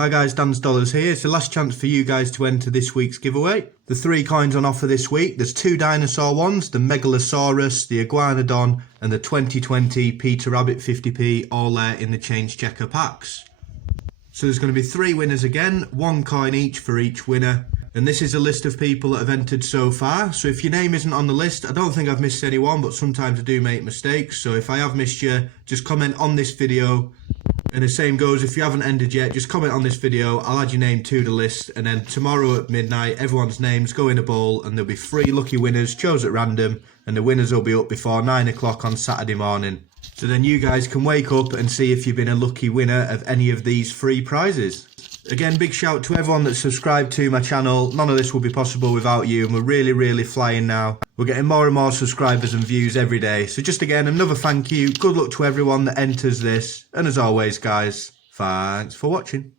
Hi guys, Dan's Dollars here. It's the last chance for you guys to enter this week's giveaway. The 3 coins on offer this week, there's 2 dinosaur ones, the Megalosaurus, the Iguanodon and the 2020 Peter Rabbit 50p, all there in the change checker packs. So there's going to be 3 winners again, 1 coin each for each winner. And this is a list of people that have entered so far. So if your name isn't on the list, I don't think I've missed anyone, but sometimes I do make mistakes. So if I have missed you, just comment on this video. And the same goes, if you haven't entered yet, just comment on this video, I'll add your name to the list, and then tomorrow at midnight, everyone's names go in a bowl, and there'll be 3 lucky winners chose at random, and the winners will be up before 9 o'clock on Saturday morning. So then you guys can wake up and see if you've been a lucky winner of any of these free prizes. Again, big shout to everyone that's subscribed to my channel. None of this would be possible without you, and we're really flying now. We're getting more and more subscribers and views every day. So just again, another thank you. Good luck to everyone that enters this. And as always, guys, thanks for watching.